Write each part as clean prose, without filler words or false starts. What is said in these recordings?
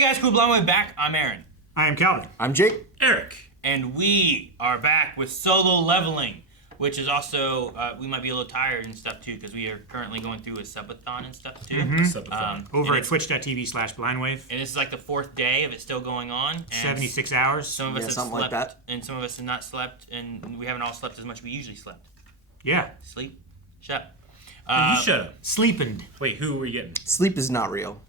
Hey guys, Cool Blonde Way back. I'm Aaron. I am Calvin. I'm Jake. Eric. And we are back with solo leveling, which is also, we might be a little tired and stuff too, because we are currently going through a subathon and stuff too. Over at twitch.tv/blindwave. And this is like the 4th day of it still going on. And 76 hours. Some of us have something slept, like that. and some of us have not slept, and we haven't all slept as much as we usually slept. Yeah. Sleep? Shut up. You shut up. Sleeping. Wait, who are we getting? Sleep is not real.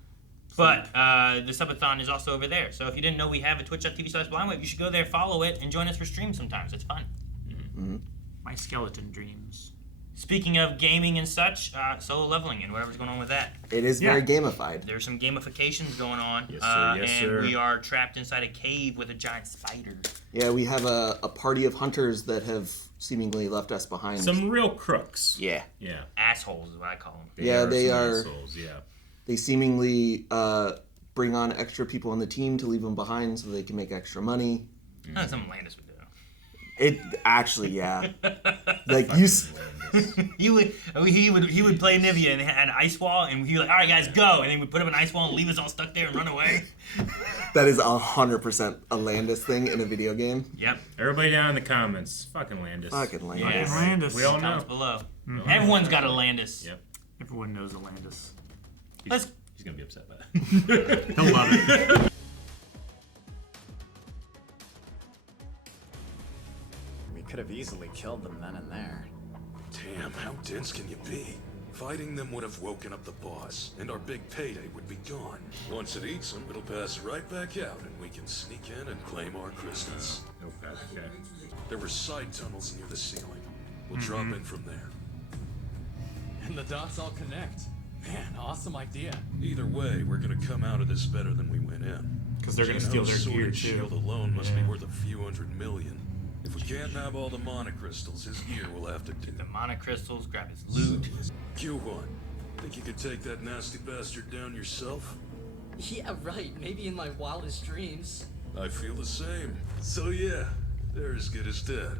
But the subathon is also over there. So if you didn't know we have a twitch.tv/blindwave, you should go there, follow it, and join us for streams sometimes. It's fun. Mm-hmm. My skeleton dreams. Speaking of gaming and such, solo leveling and whatever's going on with that. It is very gamified. There's some gamifications going on. Yes, sir. Yes, and sir. we are trapped inside a cave with a giant spider. Yeah, we have a party of hunters that have seemingly left us behind. Some real crooks. Yeah. Yeah. Assholes is what I call them. They some are. assholes, yeah. They seemingly bring on extra people on the team to leave them behind so they can make extra money. That's something Landis would do. It actually, yeah. Like you. he would play Nivea and had an ice wall, and he'd be like, "All right, guys, go!" And then we'd put up an ice wall and leave us all stuck there and run away. That is 100% a Landis thing in a video game. Yep. Everybody down in the comments. Fucking Landis. Fucking Landis. Yes. Landis. We all know. Comments below. Mm-hmm. Everyone's got a Landis. Yep. Everyone knows a Landis. Let's. He's going to be upset by that. He'll love it. We could have easily killed them then and there. Damn, how dense can you be? Fighting them would have woken up the boss, and our big payday would be gone. Once it eats them, it'll pass right back out, and we can sneak in and claim our crystals. Okay. There were side tunnels near the ceiling. We'll drop in from there. And the dots all connect. Man, awesome idea. Either way, we're gonna come out of this better than we went in. Because they're going to steal their Jinwoo's sword gear, and too. shield alone must be worth a few $100 million. If we can't have all the mana crystals, his gear will have to do. The mana crystals, grab his loot. Q1, think you could take that nasty bastard down yourself? Yeah, right. Maybe in my wildest dreams. I feel the same. So yeah, they're as good as dead.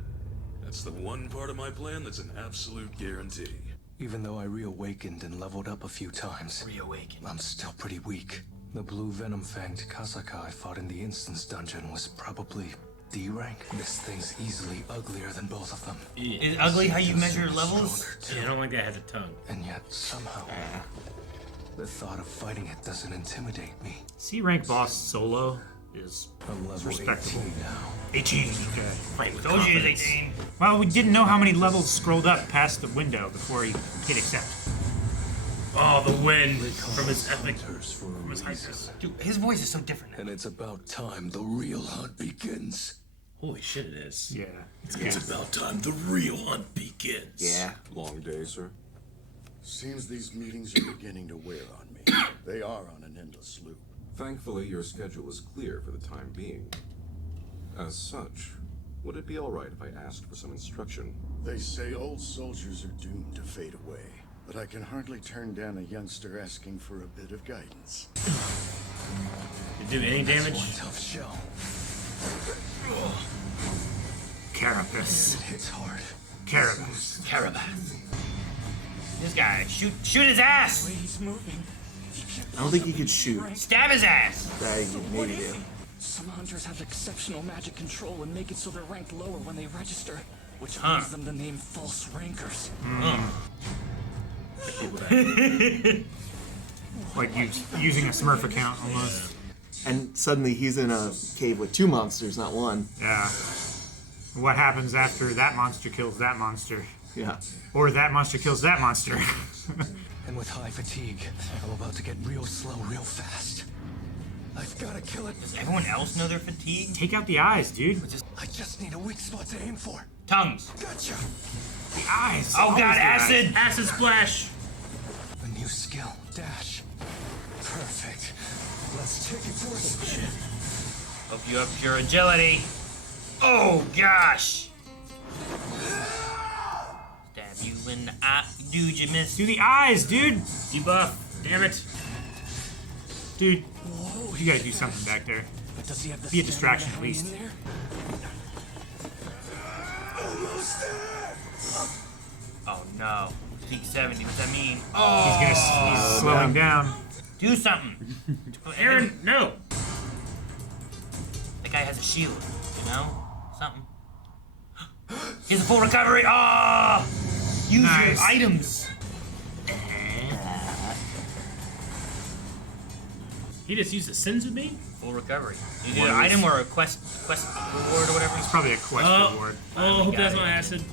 That's the one part of my plan that's an absolute guarantee. Even though I reawakened and leveled up a few times, Reawaken. I'm still pretty weak. The blue venom-fanged Kasaka I fought in the instance dungeon was probably D rank. This thing's easily uglier than both of them. Is it ugly how you measure levels? Stronger, too. Yeah, I don't like that has a tongue. And yet, somehow, the thought of fighting it doesn't intimidate me. C-rank boss solo is I'm level respectable. 18 now. 18. Okay. Fight with Doji is 18. Well, we didn't know how many levels scrolled up past the window before he hit accept. Oh, the wind from his epic. Hunters for a From his reason. hypers. Dude, his voice is so different now. And it's about time the real hunt begins. Holy shit, it is. Yeah. It's about time the real hunt begins. Yeah. Long day, sir. Seems these meetings are beginning to wear on me. They are on an endless loop. Thankfully, your schedule is clear for the time being. As such, would it be all right if I asked for some instruction? They say old soldiers are doomed to fade away, but I can hardly turn down a youngster asking for a bit of guidance. Did it do any damage? One tough shell. Carapace. It hits hard. Carapace. Carapace. This guy, shoot his ass! He's moving. I don't think he could shoot. Stab his ass! That he maybe do. Some hunters have exceptional magic control and make it so they're ranked lower when they register, which Huh. earns them the name false rankers. Like using a Smurf account almost. And suddenly he's in a cave with 2 monsters, not one. Yeah. What happens after that monster kills that monster? Yeah. Or that monster kills that monster? And with high fatigue, I'm about to get real slow real fast. I've got to kill it. Does everyone else know their fatigue? Take out the eyes, dude. I just need a weak spot to aim for. Tongues. Gotcha. The eyes. Oh Always god, the eyes. acid! Acid splash. A new skill, dash. Perfect. Let's take it for a spin. Hope you have pure agility. Oh gosh! Stab you in the eye. Dude, you missed. Do the eyes, dude. Debuff. Damn it. Dude, you gotta do something back there. But does he have the Be a distraction stamina at to hang least. in there? Oh no. Peak 70, what's that mean? He's Oh! slowing down. Do something! Aaron, no. has a shield, you know? Something. He has a full recovery. Ah! Use Nice. your items. He just used a Senzu beam? Full recovery. Is it an item or a quest reward or whatever? It's probably a quest reward. Oh, hope that's got not it. acid.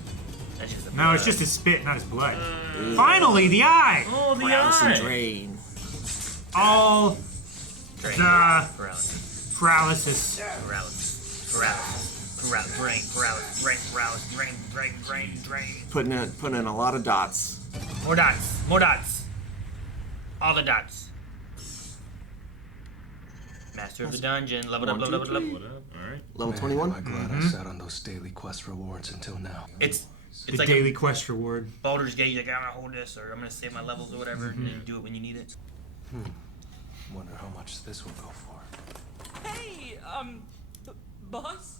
That's just a No, it's just his spit, not his blood. Finally, the eye! Oh, the Paralysis and eye. drain. All Drain. the Paralysis. paralysis. Paralysis. Drain. Drain. Putting in a lot of dots. More dots. All the dots. Master of the dungeon. Level up. What up? Alright. Level Man, 21. am I glad I sat on those daily quest rewards until now. It's The like daily quest reward. a Baldur's Gate. You're like, I'm gonna hold this, or I'm gonna save my levels, or whatever, and then you do it when you need it. Wonder how much this will go for. Hey, boss?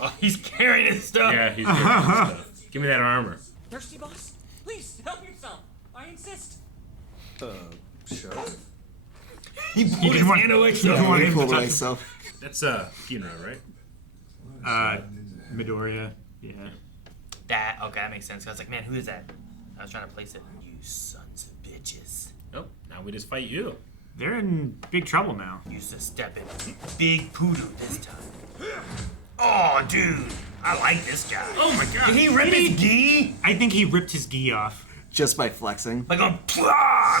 Oh, he's carrying his stuff. Yeah, he's good. Stuff. Give me that armor. Thirsty, boss? Please, help yourself. I insist. Sure. He pulled You his didn't want, hand away. you didn't want I him to pulled touch myself. That's Ginra, right? Midoriya. Yeah. That okay, that makes sense. I was like, man, who is that? I was trying to place it. You sons of bitches. Nope. Now we just fight you. They're in big trouble now. Used to step in big poodoo this time. Oh, dude, I like this guy. Oh my god. Did he rip his gi? I think he ripped his gi off. Just by flexing. Like on. Pwah!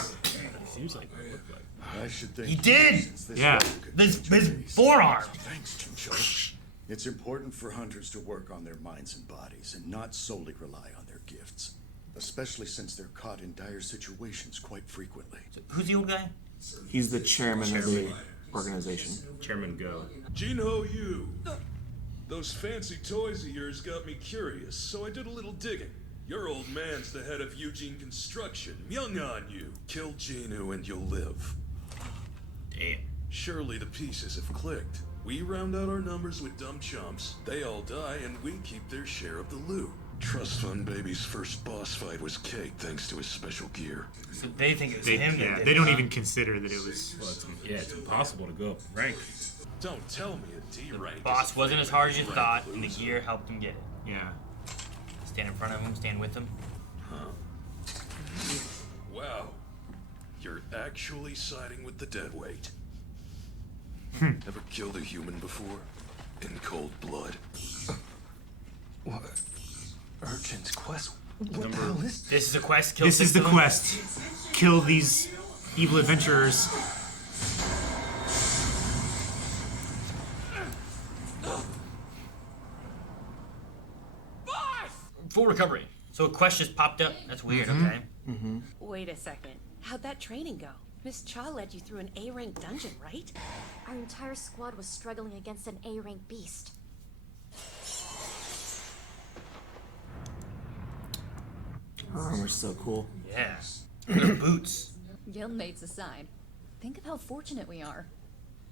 Seems like it looked like. I should think He did. since this Yeah. rogue His conspiracy- forearm. Thanks, Jinwoo. It's important for hunters to work on their minds and bodies and not solely rely on their gifts, especially since they're caught in dire situations quite frequently. Who's the old guy? He's the chairman of the organization. Chairman Go. Jinho Yu. Those fancy toys of yours got me curious, so I did a little digging. Your old man's the head of Eugene Construction. Myung-on you. Kill Jinwoo and you'll live. Damn. Surely the pieces have clicked. We round out our numbers with dumb chumps. They all die, and we keep their share of the loot. Trust Fund Baby's first boss fight was cake thanks to his special gear. So they think it was They, him. yeah, that did they it, don't huh? even consider that it was. Well, it's impossible to go up in rank. Don't tell me a D rank. Boss wasn't as hard as you thought, and the gear helped him get it. Yeah. Stand in front of him, stand with him. Wow. You're actually siding with the deadweight. Ever killed a human before? In cold blood? What? Urgent quest? What the hell is This is a quest. Kill This six is the of them. quest. Kill these evil adventurers. Full recovery. So a quest just popped up. That's weird. Okay. Wait a second. How'd that training go? Miss Cha led you through an A-rank dungeon, right? Our entire squad was struggling against an A-rank beast. Her armor's so cool. Yeah. Their boots. Guildmates aside, think of how fortunate we are.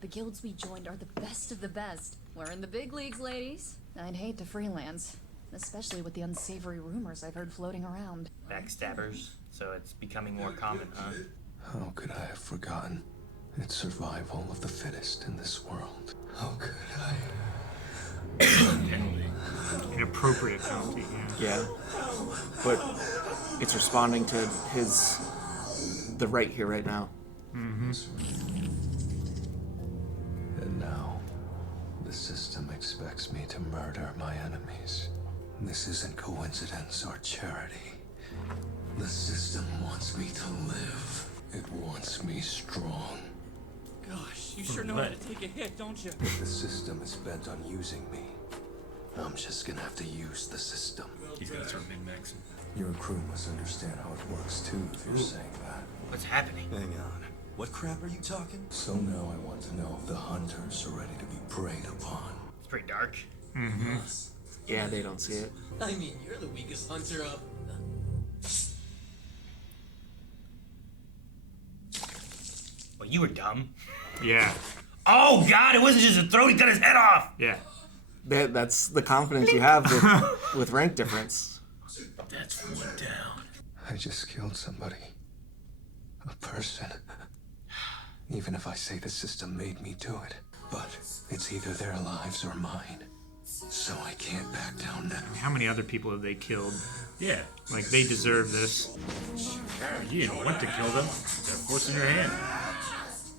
The guilds we joined are the best of the best. We're in the big leagues, ladies. I'd hate to freelance, especially with the unsavory rumors I've heard floating around. Backstabbers. So it's becoming more common, huh? How could I have forgotten? It's survival of the fittest in this world. How could I? Inappropriate penalty. Yeah. Yeah. But it's responding to the right here, right now. And now, the system expects me to murder my enemies. This isn't coincidence or charity. The system wants me to live. It wants me strong. Gosh, you sure know how to take a hit, don't you? If the system is bent on using me, I'm just gonna have to use the system. He's gonna start min-maxing. Your crew must understand how it works too if you're saying that. What's happening? Hang on. What crap are you talking? So now I want to know if the hunters are ready to be preyed upon. It's pretty dark. Yeah, they don't see it. I mean, you're the weakest hunter of... Well, you were dumb. Yeah. Oh God! It wasn't just a throat. He cut his head off. Yeah. That's the confidence you have with rank difference. That's one down. I just killed somebody. A person. Even if I say the system made me do it, But it's either their lives or mine. So I can't back down now. How many other people have they killed? Yeah. Like, they deserve this. You didn't want to kill them. They're forcing your hand.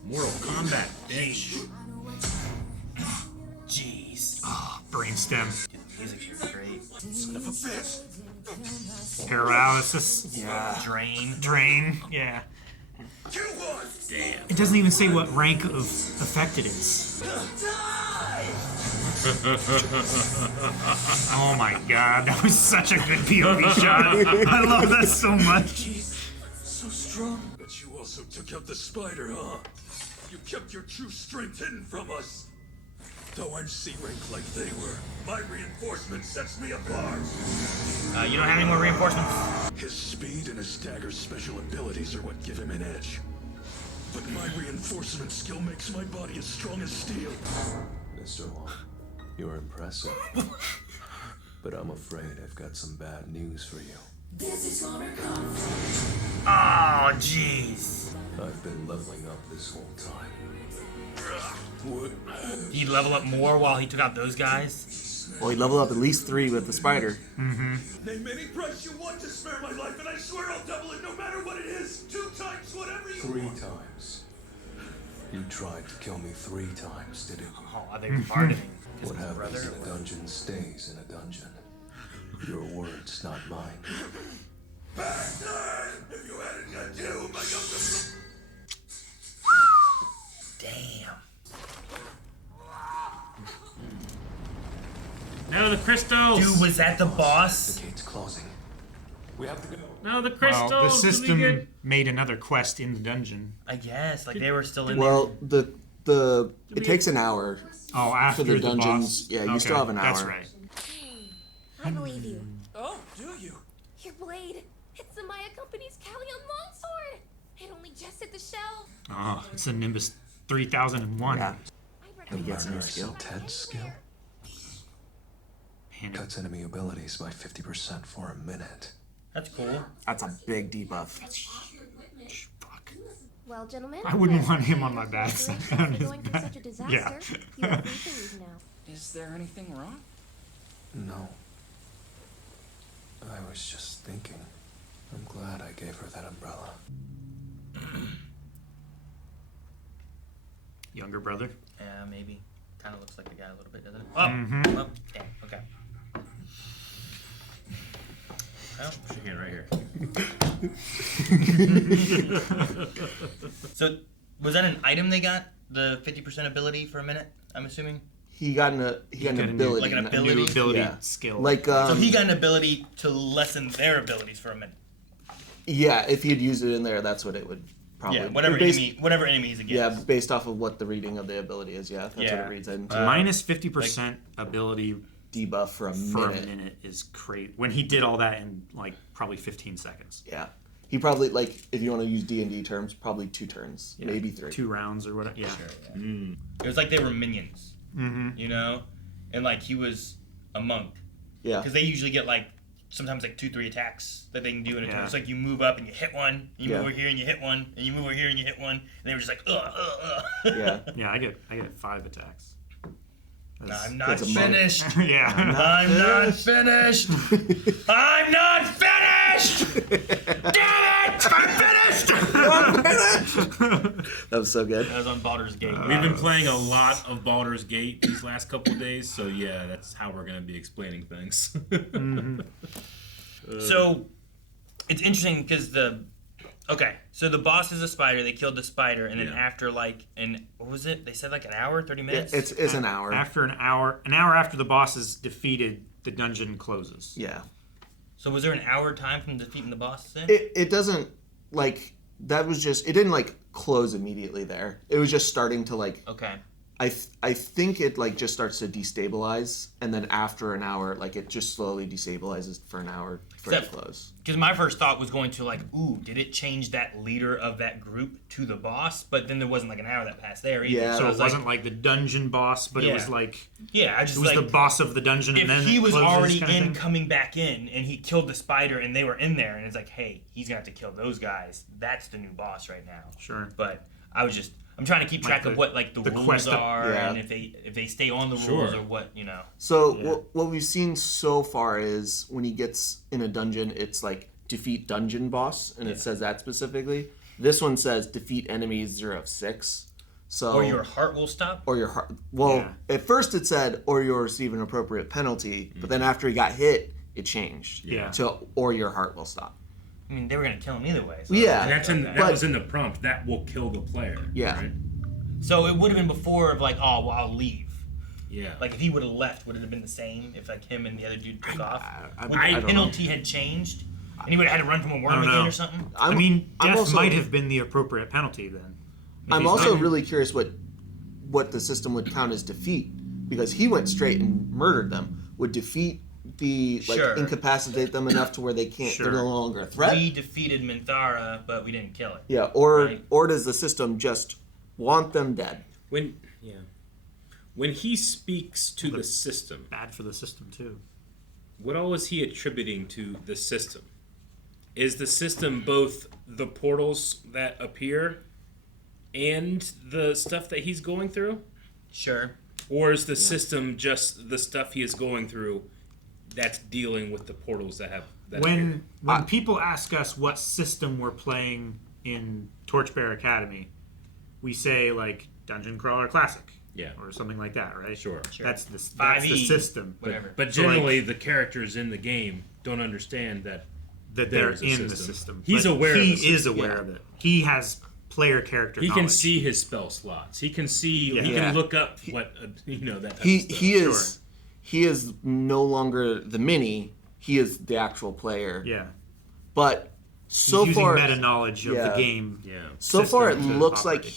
Mortal Kombat, bitch. Jeez. Oh, brainstem. Dude, the music here is great. Son of a bitch! Paralysis. Yeah. Drain. Yeah. Damn. It doesn't even say what rank of effect it is. Oh my god, that was such a good POV shot. I love that so much. So strong. But you also took out the spider, huh? You kept your true strength hidden from us. Though I'm C-rank like they were, my reinforcement sets me apart. You don't have any more reinforcements? His speed and his dagger's special abilities are what give him an edge. But my reinforcement skill makes my body as strong as steel. Mr. Wong, you're impressive. But I'm afraid I've got some bad news for you. Oh, jeez. I've been leveling up this whole time. What? Did he level up more while he took out those guys? Well, he leveled up at least 3 with the spider. Name any price you want to spare my life, and I swear I'll double it no matter what it is. 2 times, whatever you 3 want. times. You tried to kill me 3 times, didn't you? Oh, are they pardoning? What happens in a dungeon stays in a dungeon. Your words, not mine. Bastard! If you hadn't got you, my Damn. No, the crystals! Dude, was that the boss? The gate's closing. We have to go. No, the crystals! Well, the Do we system get- made another quest in the dungeon. I guess, like they were still in Well, it takes an hour. Oh, after for the the dungeons. boss? Yeah, you Okay, still have an hour. That's right. I believe you. Oh, do you? Your blade. It's the Maya Company's Callion longsword. It only just hit the shelf. Oh, it's a Nimbus 3001. Yeah. The He gets a new murderous skill. intense skill. Cuts enemy abilities by 50% for a minute. That's cool. That's a big debuff. Fuck. Well, gentlemen, I wouldn't as want him we on my bad congratulate side. you On for his going through bad. such a disaster. Yeah. You have free to leave now. Is there anything wrong? No. I was just thinking. I'm glad I gave her that umbrella. Younger brother. Yeah, maybe. Kind of looks like the guy a little bit, doesn't it? Oh, damn. Okay. Well, Put your hand right here. so, was that an item they got? The 50% ability for a minute, I'm assuming? He got an ability. Like an not- ability? New ability Yeah. skill. Like so he got an ability to lessen their abilities for a minute. yeah, if he'd used it in there, that's what it would probably. Yeah, whatever enemy he's against. Yeah, based off of what the reading of the ability is. Yeah, that's what it reads into. Minus 50% ability debuff for a minute. Is crazy. When he did all that in like probably 15 seconds. Yeah, he probably if you want to use D&D terms, probably 2 turns, Yeah, maybe 3. 2 rounds or whatever. Yeah. Sure, yeah. It was like they were minions. You know, and like he was a monk. Yeah. Because they usually get like sometimes like 2-3 attacks that they can do in a turn. Yeah. It's like you move up and you hit one, and you Yeah. move over here and you hit one, and you move over here and you hit one, and they were just like Yeah. Yeah, I get 5 attacks. I'm not That's a monk. finished. Yeah. I'm not finished. I'm not finished. Damn it! I'm finished. That was so good. That was on Baldur's Gate. We've been playing a lot of Baldur's Gate these last couple of days, so yeah, that's how we're going to be explaining things. So, it's interesting because so the boss is a spider. They killed the spider, and then after what was it? They said like an hour, 30 minutes. It's an hour. After an hour after the boss is defeated, the dungeon closes. Yeah. So was there an hour time from defeating the boss then? It doesn't that was just it didn't close immediately there. It was just starting to Okay. I think it just starts to destabilize, and then after an hour it just slowly destabilizes for an hour for it to close. Because my first thought was going to did it change that leader of that group to the boss? But then there wasn't an hour that passed there either. Yeah. So it wasn't like the dungeon boss, but it was it was the boss of the dungeon, and then he was closes already kind of thing? coming back in, and he killed the spider, and they were in there, and it's like, hey, he's gonna have to kill those guys. That's the new boss right now. Sure. But I was just I'm trying to keep track of what like the rules quest are, yeah. and if they stay on the Sure. rules or what, you know. So what we've seen so far is when he gets in a dungeon, it's like defeat dungeon boss, and it says that specifically. This one says defeat enemies 0 of 6. So Or your heart will stop. Or your heart. Well, at first it said or you'll receive an appropriate penalty, but then after he got hit, it changed to or your heart will stop. I mean, they were gonna kill him either way. So Yeah, And that's that was in the prompt. That will kill the player. Yeah. Right? So it would have been before of like, oh, well, I'll leave. Yeah. Like if he would have left, would it have been the same if like him and the other dude took off? I Would don't the penalty had changed, and he would have had to run from a worm again or something? I mean, death also- might have been the appropriate penalty then. I'm also really curious what the system would count as defeat, because he went straight and murdered them. Would defeat be like incapacitate them enough to where they can't? They're no longer a threat. We defeated Minthara, but we didn't kill it. Yeah, or does the system just want them dead? When he speaks to the system, bad for the system too. What all is he attributing to the system? Is the system both the portals that appear and the stuff that he's going through? Sure. Or is the system just the stuff he is going through that's dealing with the portals that have that When people ask us what system we're playing in Torchbearer Academy, we say like Dungeon Crawler Classic. Yeah. Or something like that, right? Sure. That's the 5e, system. But generally, the characters in the game don't understand that they're there's a in the system. He's But aware. He of the is system. aware of it. He has player character. He knowledge. can see his spell slots. He can see. He can look up what that. Type He of stuff. he is no longer the mini. He is the actual player. Yeah. But so He's far, using meta knowledge of the game. Yeah. So far, it system to looks operate. like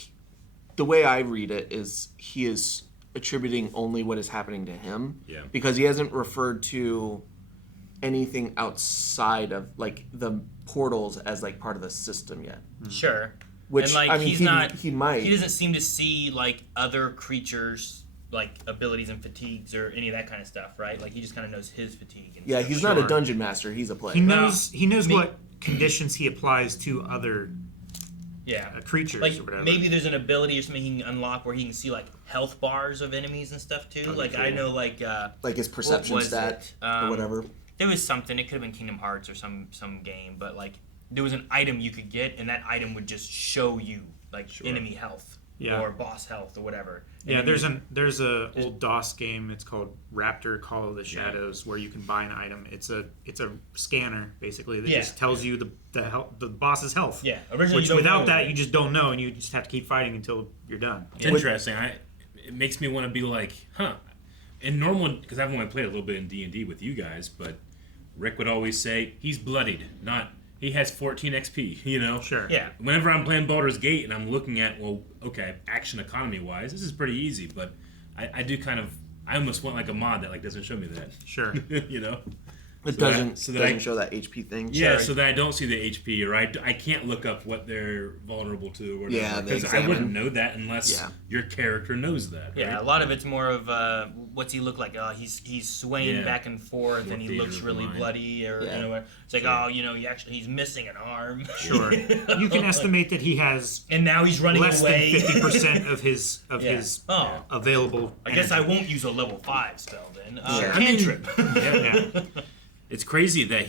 the way I read it is he is attributing only what is happening to him. Yeah. Because he hasn't referred to anything outside of like the portals as like part of the system yet. Sure. Which and like I mean, he's he not. he might. He doesn't seem to see like other creatures like abilities and fatigues or any of that kind of stuff, right? Like he just kind of knows his fatigue. And Yeah, stuff. he's not a dungeon master. He's a player. He knows what conditions he applies to other creatures like or whatever. maybe there's an ability or something he can unlock where he can see like health bars of enemies and stuff too. Like I know like his perception what was stat it? or whatever. There was something. It could have been Kingdom Hearts or some game, but like there was an item you could get, and that item would just show you like enemy health or boss health or whatever. And Yeah, then there's a old DOS game. It's called Raptor: Call of the Shadows, where you can buy an item. It's a scanner basically that just tells you the boss's health. Yeah, originally which you don't without know. that you just don't know, and you just have to keep fighting until you're done. It's interesting. It makes me want to be like, in normal, because I've only played a little bit in D&D with you guys, but Rick would always say he's bloodied, not he has 14 XP. You know, Sure. Yeah. Whenever I'm playing Baldur's Gate and I'm looking at, well, okay, action economy wise, this is pretty easy, but I do kind of, I almost want like a mod that like doesn't show me that. Sure. You know. It doesn't show that HP thing. Yeah, so that I don't see the HP, or I can't look up what they're vulnerable to, or whatever. Yeah, because I wouldn't know that unless your character knows that. Yeah, right? a lot of it's more of what's he look like? He's swaying back and forth, and he theater looks of the really mind. bloody, or Yeah. you know, it's like he's missing an arm. Sure. You can estimate that he has, and now he's running less away. than 50% of his available. I guess I energy. won't use a level 5 spell then. Sure. Cantrip. Yeah. It's crazy that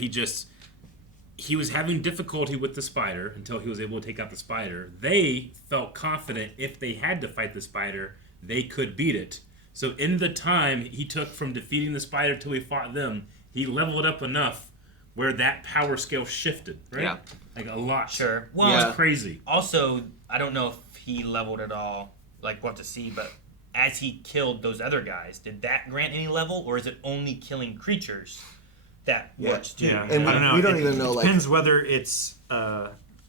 he was having difficulty with the spider until he was able to take out the spider. They felt confident if they had to fight the spider, they could beat it. So in the time he took from defeating the spider till he fought them, he leveled up enough where that power scale shifted, right? Yeah. Like a lot. Sure. Well, it's crazy. Also, I don't know if he leveled at all. Like, we'll have to see, but as he killed those other guys, did that grant any level, or is it only killing creatures that works too? Yeah, And I don't know. we don't even know, It like- depends whether it's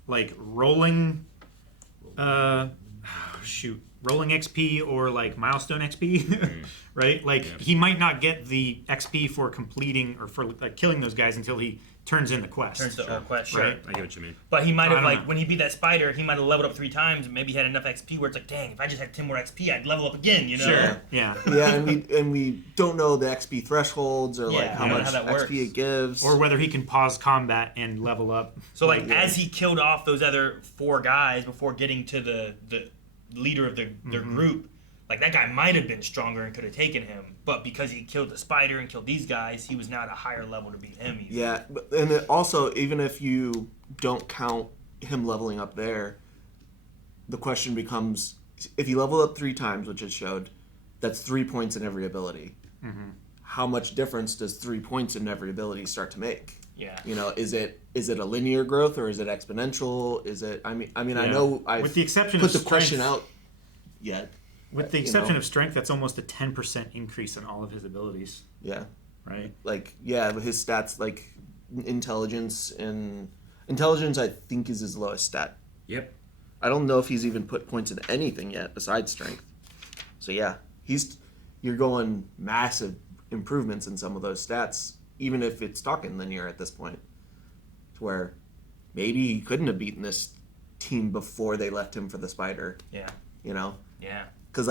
like rolling, rolling XP or like milestone XP, right? Like he might not get the XP for completing or for like killing those guys until he turns in the quest. Turns to quest, sure. right? I get what you mean. But he might I have, don't like, know. when he beat that spider, he might have leveled up 3 times, and maybe he had enough XP where it's like, dang, if I just had 10 more XP, I'd level up again, you know? Sure. Yeah. Yeah, and we don't know the XP thresholds or like how we don't know much how that works. XP it gives. Or whether he can pause combat and level up. So, like, as he killed off those other 4 guys before getting to the leader of their group, like that guy might have been stronger and could have taken him, but because he killed the spider and killed these guys, he was now at a higher level to beat him. Easily. Yeah, and also, even if you don't count him leveling up there, the question becomes, if he leveled up 3 times, which it showed, that's 3 points in every ability. Mm-hmm. How much difference does 3 points in every ability start to make? Yeah. You know, is it a linear growth or is it exponential? Is it? I mean, Yeah. I know I've with the exception put of the strength, question out yet. With the exception of strength, that's almost a 10% increase in all of his abilities. Yeah. Right. Like with his stats, like intelligence, I think is his lowest stat. Yep. I don't know if he's even put points in anything yet besides strength. So yeah, you're going massive improvements in some of those stats, even if it's talking linear at this point, to where maybe he couldn't have beaten this team before they left him for the spider. Yeah. You know. Yeah. Because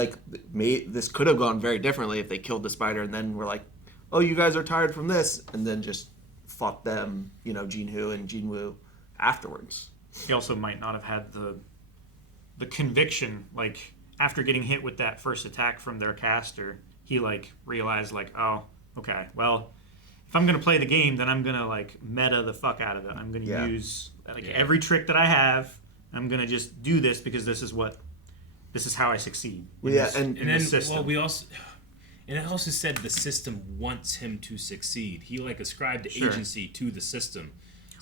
this could have gone very differently if they killed the spider and then were like, oh, you guys are tired from this, and then just fought them, you know, Jinwoo and Jinwoo afterwards. He also might not have had the conviction, like, after getting hit with that first attack from their caster, he, like, realized, like, oh, okay, well, if I'm going to play the game, then I'm going to, like, meta the fuck out of it. I'm going to use, every trick that I have, I'm going to just do this because this is how I succeed. Well, and then, and it also said the system wants him to succeed. He, like, ascribed agency to the system.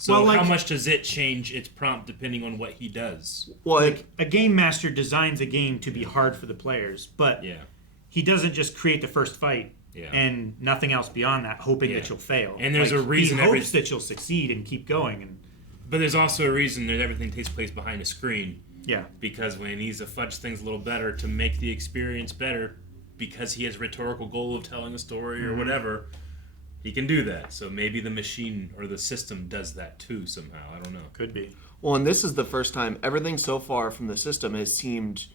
So how much does it change its prompt depending on what he does? Well, like a game master designs a game to be hard for the players, but he doesn't just create the first fight and nothing else beyond that, hoping that you'll fail. And there's a reason he hopes that you'll succeed and keep going. But there's also a reason that everything takes place behind a screen. Yeah. Because when he needs to fudge things a little better to make the experience better, because he has a rhetorical goal of telling a story or whatever, he can do that. So maybe the machine or the system does that too somehow. I don't know. Could be. Well, and this is the first time everything so far from the system has seemed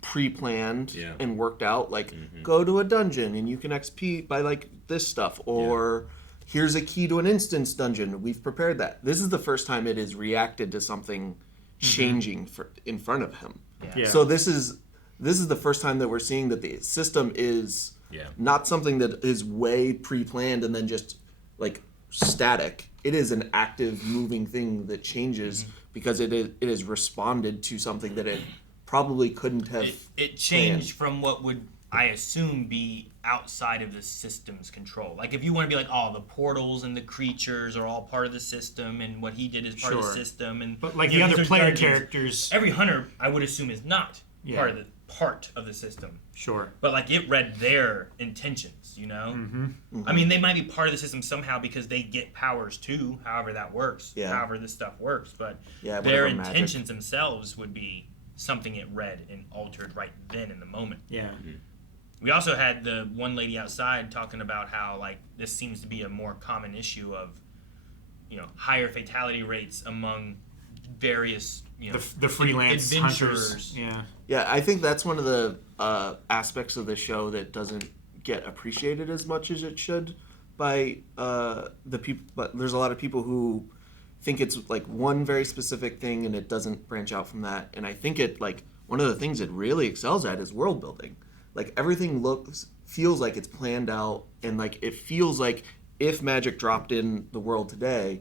pre-planned and worked out. Like, go to a dungeon and you can XP by like this stuff, or here's a key to an instance dungeon. We've prepared that. This is the first time it has reacted to something changing in front of him. Yeah. So this is the first time that we're seeing that the system is not something that is way pre-planned and then just like static. It is an active, moving thing that changes because it has responded to something that it probably couldn't have. It changed from what would, I assume, be outside of the system's control. Like if you want to be like, oh, the portals and the creatures are all part of the system, and what he did is part of the system, and but like the other player characters, every hunter I would assume is not part of the system. Sure. But like it read their intentions, you know? I mean, they might be part of the system somehow because they get powers too, however that works, however this stuff works, but their intentions themselves would be something it read and altered right then in the moment. Yeah. We also had the one lady outside talking about how like this seems to be a more common issue of, you know, higher fatality rates among various, you know, the freelance adventurers. Hunters. Yeah. Yeah, I think that's one of the aspects of the show that doesn't get appreciated as much as it should by the people. But there's a lot of people who think it's like one very specific thing and it doesn't branch out from that. And I think it like one of the things it really excels at is world building. Like everything feels like it's planned out, and like it feels like if magic dropped in the world today,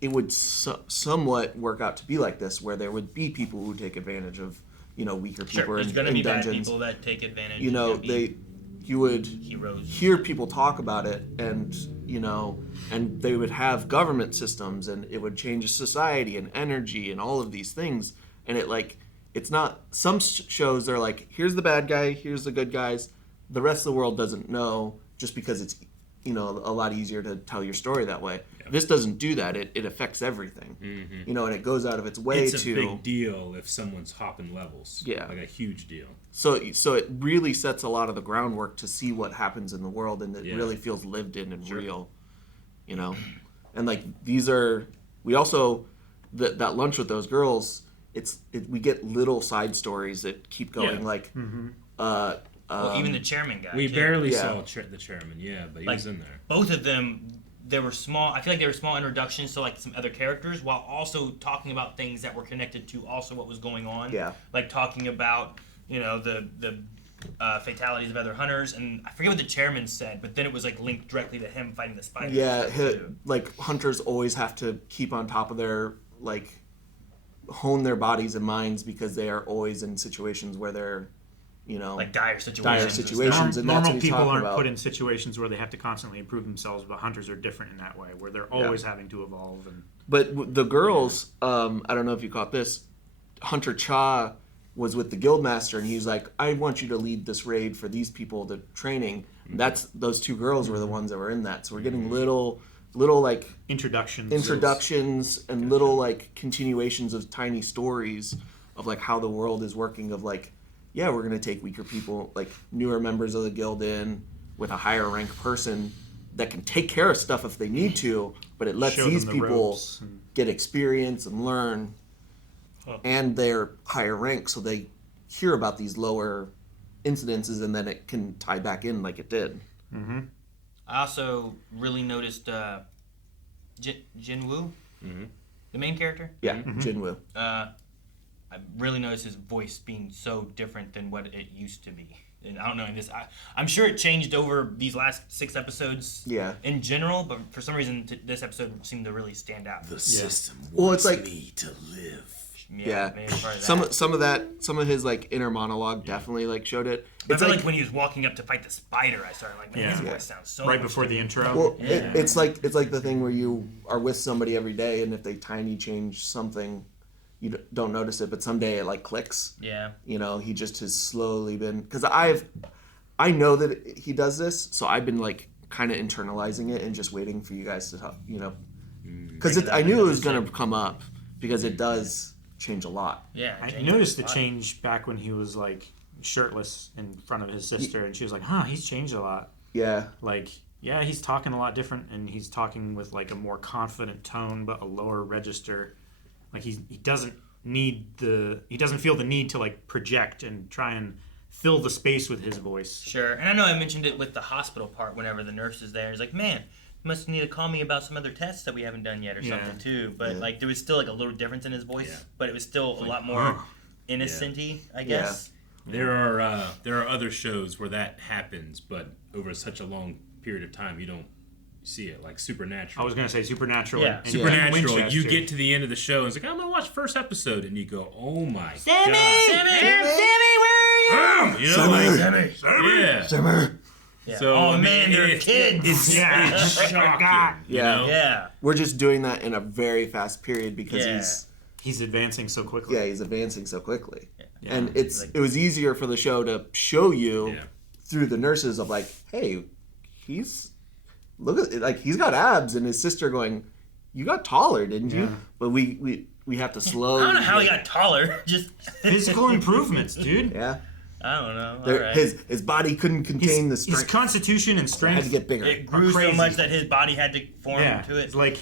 it would somewhat work out to be like this, where there would be people who take advantage of, you know, weaker people there's in going to be dungeons. bad people that take advantage. You know, you would heroes. Hear people talk about it, and you know, and they would have government systems, and it would change society and energy and all of these things. And it like, it's not, some shows they're like, here's the bad guy, here's the good guys. The rest of the world doesn't know, just because it's, you know, a lot easier to tell your story that way. This doesn't do that. It affects everything. You know, and it goes out of its way to... It's a big deal if someone's hopping levels. Yeah. Like a huge deal. So it really sets a lot of the groundwork to see what happens in the world, and it really feels lived in and real, you know? And like, we also, that lunch with those girls, we get little side stories that keep going, like... Well, even the chairman guy. We barely saw the chairman, but he was in there. Both of them, they were small. I feel like they were small introductions to like some other characters, while also talking about things that were connected to also what was going on. Yeah. Like talking about, you know, the fatalities of other hunters, and I forget what the chairman said, but then it was like linked directly to him fighting the spider. Yeah, like hunters always have to keep on top of their hone their bodies and minds because they are always in situations where they're, you know, like dire situations. And normal people aren't put in situations where they have to constantly improve themselves, but hunters are different in that way, where they're always having to evolve. But the girls, I don't know if you caught this, Hunter Cha was with the guildmaster, and he's like, I want you to lead this raid for these people, the training. Those two girls were the ones that were in that. So we're getting little like introductions and little like continuations of tiny stories of like how the world is working, of like, yeah, we're going to take weaker people, like newer members of the guild in with a higher rank person that can take care of stuff if they need to, but it lets these people get experience and learn. And they're higher rank, so they hear about these lower incidences, and then it can tie back in like it did. Mm-hmm. I also really noticed Jinwoo, the main character. Yeah, Jinwoo. I really noticed his voice being so different than what it used to be. And I don't know, I'm sure it changed over these last 6 episodes in general, but for some reason this episode seemed to really stand out. The system wants me to live. Yeah. Some of his like inner monologue definitely like showed it. I felt like when he was walking up to fight the spider, I started like, man, his voice sounds so right before the intro. Well, it's like the thing where you are with somebody every day, and if they tiny change something, you don't notice it, but someday it like clicks. Yeah. You know, he just has slowly been, because I know that he does this, so I've been like kind of internalizing it and just waiting for you guys to talk, you know, because I knew it was gonna come up because it does change a lot. Yeah, I noticed the change back when he was like shirtless in front of his sister, and she was like, he's changed a lot. Yeah. Like, yeah, he's talking a lot different, and he's talking with like a more confident tone but a lower register. Like he doesn't feel the need to like project and try and fill the space with his voice. Sure. And I know I mentioned it with the hospital part whenever the nurse is there. He's like, man, you must need to call me about some other tests that we haven't done yet or something too. But like there was still like a little difference in his voice, but it was still a lot more innocent-y, I guess. There are other shows where that happens, but over such a long period of time you don't see it, like Supernatural. I was going to say Supernatural. Yeah. Supernatural, you get to the end of the show and it's like, I'm going to watch the first episode, and you go, oh my Sammy! God. Sammy, where are you? You know, Sammy! Yeah. So, oh man, they're kids. It's shocking. Yeah. We're just doing that in a very fast period because he's advancing so quickly. Yeah, he's advancing so quickly. Yeah. And it was easier for the show to show you through the nurses of like, hey, he's got abs, and his sister going, you got taller, didn't you? But we have to slowly. I don't know how he got taller. Just physical improvements, dude. Yeah. I don't know. His body couldn't contain the strength. His constitution and strength had to get bigger. It grew so much that his body had to form to it. It's like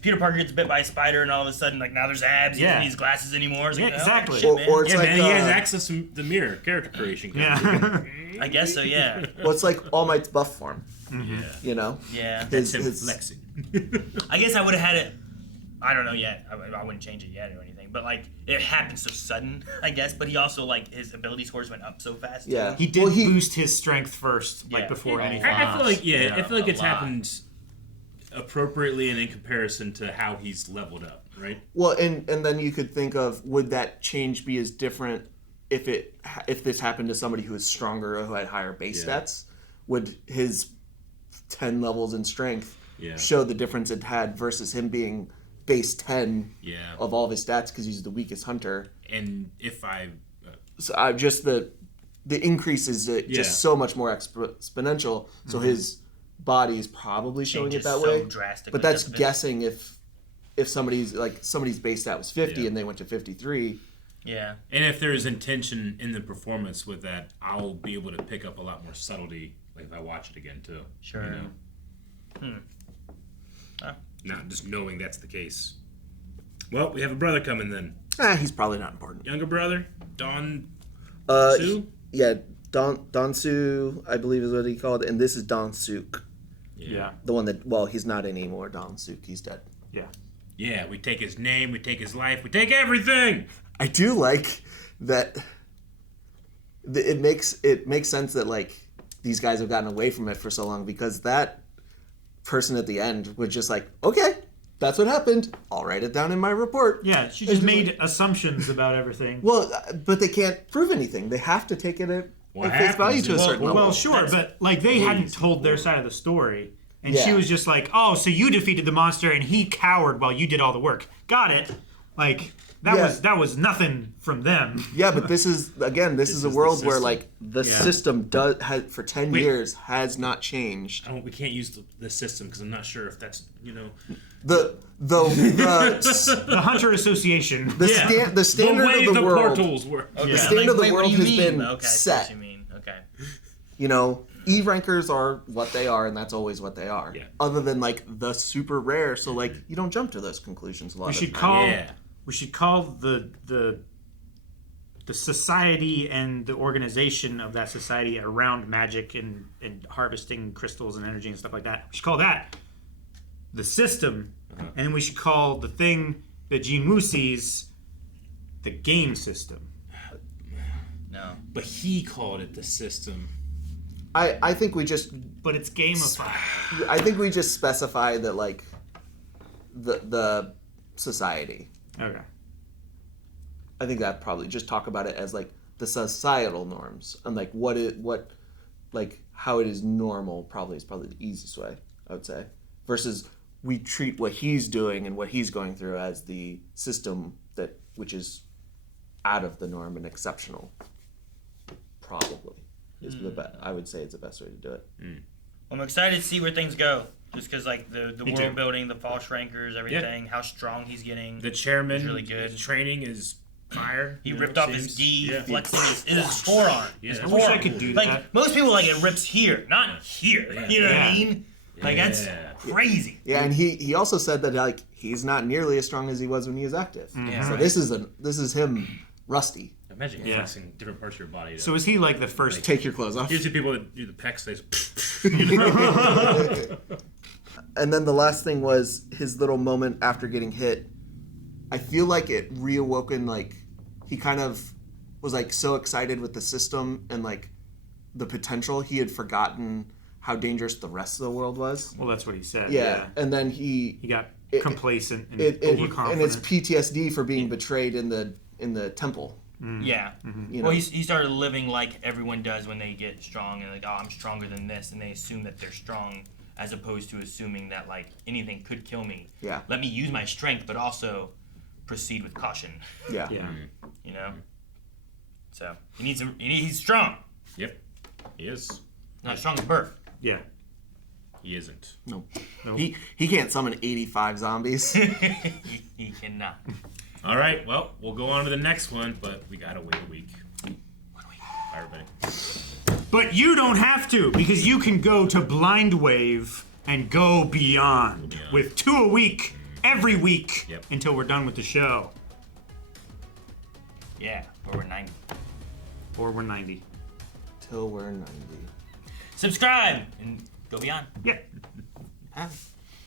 Peter Parker gets bit by a spider, and all of a sudden, like now there's abs. He doesn't need his glasses anymore. It's like, exactly. Shit, man. Or it's like he has access to the mirror, character creation. I guess so. Yeah. Well, it's like All Might's buff form. Mm-hmm. You know. Yeah. His flexing. I guess I would have had it. I don't know yet. I wouldn't change it yet or anything. But like it happened so sudden, I guess. But he also like his ability scores went up so fast. Yeah. He did boost his strength first, like before anything. I feel like I feel like it's happened appropriately and in comparison to how he's leveled up, right? Well, and then you could think of, would that change be as different if this happened to somebody who is stronger or who had higher base stats? Would his 10 levels in strength show the difference it had versus him being base 10 of all of his stats because he's the weakest hunter? And if just the increase is just so much more exponential, so his body is probably showing it that way. But that's guessing if somebody's base stat was 50 and they went to 53. Yeah. And if there's intention in the performance with that, I'll be able to pick up a lot more subtlety, like if I watch it again too. Sure. You know? Not just knowing that's the case. Well, we have a brother coming then. He's probably not important. Younger brother, Dongsuk. Yeah, Dongsuk, I believe is what he called, and this is Dongsuk. Yeah. The one that, he's not anymore. Dongsuk, he's dead. Yeah. Yeah, we take his name, we take his life, we take everything. I do like that it makes sense that like these guys have gotten away from it for so long because that person at the end was just like, okay, that's what happened. I'll write it down in my report. Yeah, she just made assumptions about everything. Well, but they can't prove anything. They have to take it at face value to a certain level. Well, sure, but like they hadn't told their side of the story. And she was just like, oh, so you defeated the monster and he cowered while you did all the work. Got it. Like, that was nothing from them. Yeah, but this is a world where like the system for 10 years has not changed. We can't use the system because I'm not sure if that's, the Hunter Association. The standard of the world. Portals were. Okay. The standard of the world has been set. What you mean. Okay. E rankers are what they are, and that's always what they are. Yeah. Other than like the super rare, so like you don't jump to those conclusions a lot. We should call the society and the organization of that society around magic and harvesting crystals and energy and stuff like that. We should call that the system, and we should call the thing that Jinwoo sees the game system. No, but he called it the system. I think we just. But it's gamified. I think we just specify that like the society. Okay. I think that probably just talk about it as like the societal norms and like how it is normal is probably the easiest way I would say, versus we treat what he's doing and what he's going through as the system which is out of the norm and exceptional. Probably is I would say it's the best way to do it. I'm excited to see where things go. Just because, like, the world building, the false rankers, everything, how strong he's getting. The chairman is really good. His training is fire. He ripped off his gi, flexing his forearm. Yeah. I wish I could do that. Like, most people, like, it rips here, not here. Yeah. You know what I mean? Like, that's crazy. Yeah, and he also said that, like, he's not nearly as strong as he was when he was active. Yeah, so this is him rusty. Imagine flexing different parts of your body. So is he like the first? Take your clothes off. Usually people that do the pecs, they And then the last thing was his little moment after getting hit. I feel like it reawoken, like, he kind of was, like, so excited with the system and, like, the potential. He had forgotten how dangerous the rest of the world was. Well, that's what he said. Yeah. And then he got complacent and overconfident. And it's PTSD for being betrayed in the temple. Yeah. Well, he started living like everyone does when they get strong and like, oh, I'm stronger than this, and they assume that they're strong as opposed to assuming that like anything could kill me. Yeah. Let me use my strength, but also proceed with caution. Yeah. So he's strong. Yep. He is. Not strong as birth. Yeah. He isn't. Nope. He can't summon 85 zombies. he cannot. All right, well, we'll go on to the next one, but we gotta wait a week. 1 week. Bye, everybody. But you don't have to, because you can go to Blind Wave and go beyond with 2 a week, every week, until we're done with the show. Yeah, or we're 90. Or we're 90. Till we're 90. Subscribe and go beyond. Yeah.